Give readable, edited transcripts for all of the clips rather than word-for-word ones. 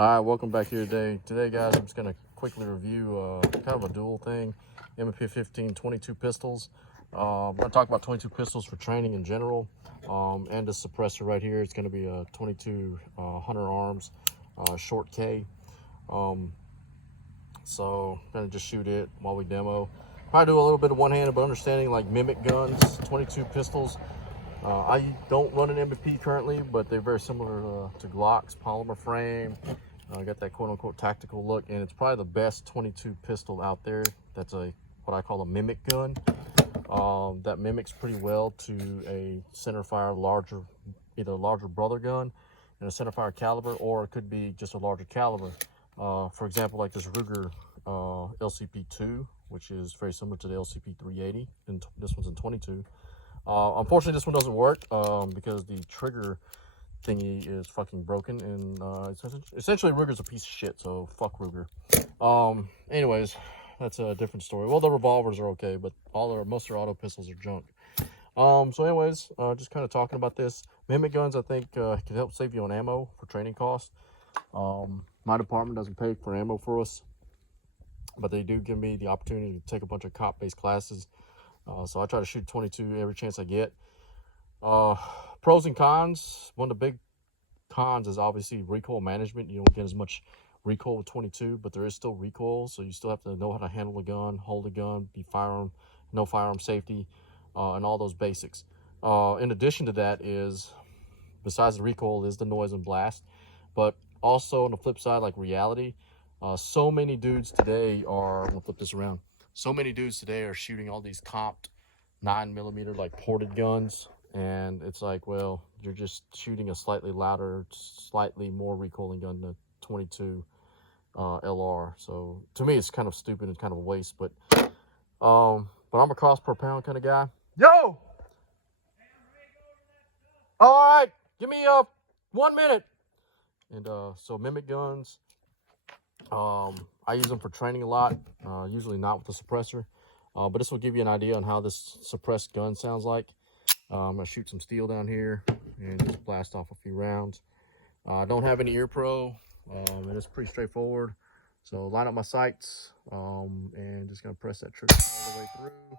Hi, welcome back here today. Today, guys, I'm just going to quickly review kind of a dual thing, MP 15 22 pistols. I'm going to talk about 22 pistols for training in general, and the suppressor right here. It's going to be a 22 Hunter Arms short K. So I'm going to just shoot it while we demo. Probably do a little bit of one-handed, but understanding like mimic guns, 22 pistols. I don't run an MP currently, but they're very similar to Glocks, polymer frame. Got that quote-unquote tactical look, and it's probably the best 22 pistol out there. That's what I call a mimic gun. That mimics pretty well to a centerfire either a larger brother gun and a centerfire caliber, or it could be just a larger caliber. For example, like this Ruger LCP2, which is very similar to the LCP 380, and this one's in 22. Unfortunately, this one doesn't work because the trigger thingy is fucking broken, and essentially Ruger's a piece of shit, so fuck Ruger. Anyways, that's a different story. Well, the revolvers are okay, but most of their auto pistols are junk. So anyways, just kind of talking about this. Mimic guns, I think, can help save you on ammo for training costs. My department doesn't pay for ammo for us, but they do give me the opportunity to take a bunch of cop-based classes. So I try to shoot 22 every chance I get. Pros and cons. One of the big cons is obviously recoil management. You don't get as much recoil with 22, but there is still recoil, so you still have to know how to handle a gun, hold a gun, know firearm safety, and all those basics. In addition to that is, besides the recoil, is the noise and blast. But also on the flip side, like reality, so many dudes today are, I'm gonna flip this around. So many dudes today are shooting all these comped 9mm like ported guns, and it's like, well, you're just shooting a slightly louder, slightly more recoiling gun than 22 LR. So to me, it's kind of stupid and kind of a waste. But I'm a cost per pound kind of guy. Yo, all right, give me 1 minute. And so mimic guns, I use them for training a lot, usually not with the suppressor, but this will give you an idea on how this suppressed gun sounds like. I'm going to shoot some steel down here and just blast off a few rounds. I don't have any ear pro, and it's pretty straightforward. So line up my sights, and just going to press that trigger all the way through.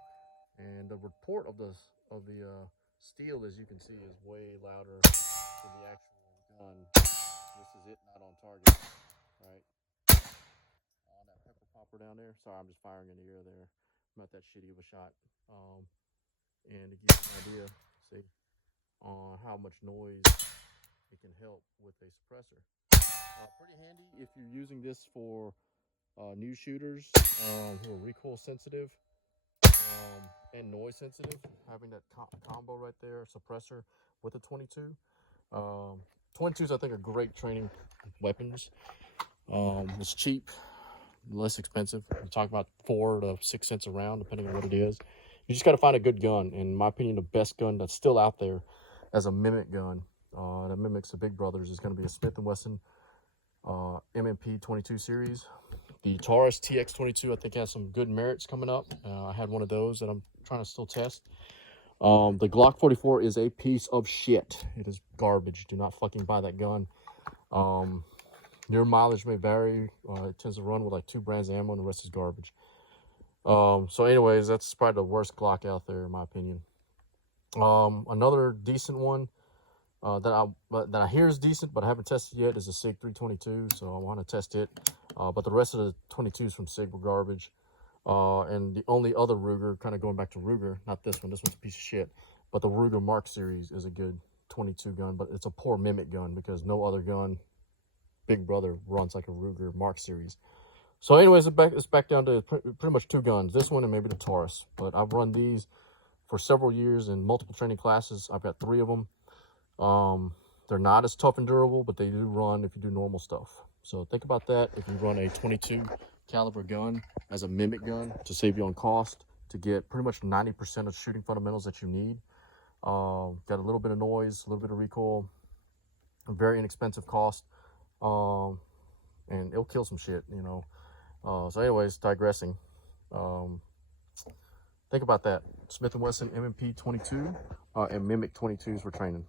And the report of the steel, as you can see, is way louder than the actual gun. This is it, not on target, right? On that pepper popper down there. Sorry, I'm just firing in the air there. I'm not that shitty of a shot. And to give you an idea, see, on how much noise it can help with a suppressor. Pretty handy if you're using this for new shooters who are recoil sensitive and noise sensitive. Having that combo right there, suppressor with a 22. 22s I think are great training weapons. It's cheap, less expensive. We talk about 4 to 6 cents a round, depending on what it is. You just got to find a good gun. In my opinion, the best gun that's still out there as a mimic gun that mimics the big brothers is going to be a Smith & Wesson MP 22 series. The Taurus TX22 I think has some good merits coming up. I had one of those that I'm trying to still test. The Glock 44 is a piece of shit. It is garbage. Do not fucking buy that gun. Your mileage may vary. It tends to run with like 2 brands of ammo, and the rest is garbage. So anyways, that's probably the worst Glock out there in my opinion. Another decent one that I hear is decent, but I haven't tested yet, is a SIG 322. So I want to test it. But the rest of the 22s from SIG were garbage. And the only other Ruger, kind of going back to Ruger, not this one. This one's a piece of shit. But the Ruger Mark series is a good 22 gun, but it's a poor mimic gun because no other gun, big brother, runs like a Ruger Mark series. So anyways, it's back down to pretty much 2 guns, this one and maybe the Taurus. But I've run these for several years in multiple training classes. I've got 3 of them. They're not as tough and durable, but they do run if you do normal stuff. So think about that if you run a 22 caliber gun as a mimic gun to save you on cost, to get pretty much 90% of shooting fundamentals that you need. Got a little bit of noise, a little bit of recoil, a very inexpensive cost, and it'll kill some shit, you know. So anyways, digressing. Think about that. Smith & Wesson MP 22 and Mimic 22s for training.